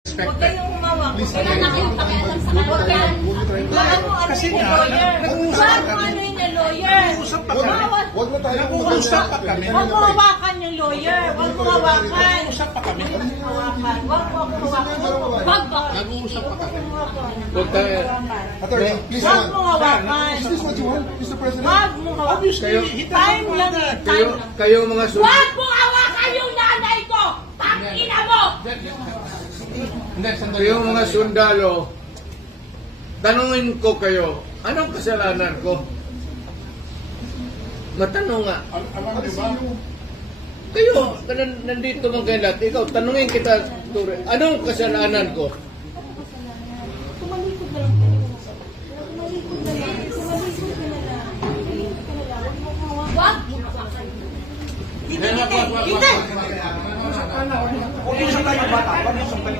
Huwag kayong humawak. Please, Wala na kayong pakialam sa kanila. Kasi nga, Huwag mo ano yung lawyer. nag-uusap pa kami. Huwag na tayo Nag-uusap pa kami. Huwag mo hawakan yung lawyer. Huwag mo hawakan. Nag-uusap pa kami. Hawakan. Huwag mo ako hawakan. Huwag mo. Nag-uusap pa kami. Huwag tayo. Attorney, please. Huwag mo hawakan. Is this what you want, Mr. President? Huwag mo hawakan. Obviously, he doesn't Time want lang that. eh. Kayo mga Huwag mo hawakan yung nanay ko! Tangina mo! Kayo mga sundalo, tanungin ko kayo, anong kasalanan ko? Matanong nga. Alam niyo ba? Kayo, nandito mga kayo lahat. Ikaw, tanungin kita, Ture, anong kasalanan ko? Tumalikod na lang kayo. Tumalikod na lang. Tumalikod na lang. Tumalikod ka na lang. Huwag mo hawakan. Huwag mo hawakan. Hindi, hindi. Hindi! Huwag usap tayo bata. Huwag usap tayo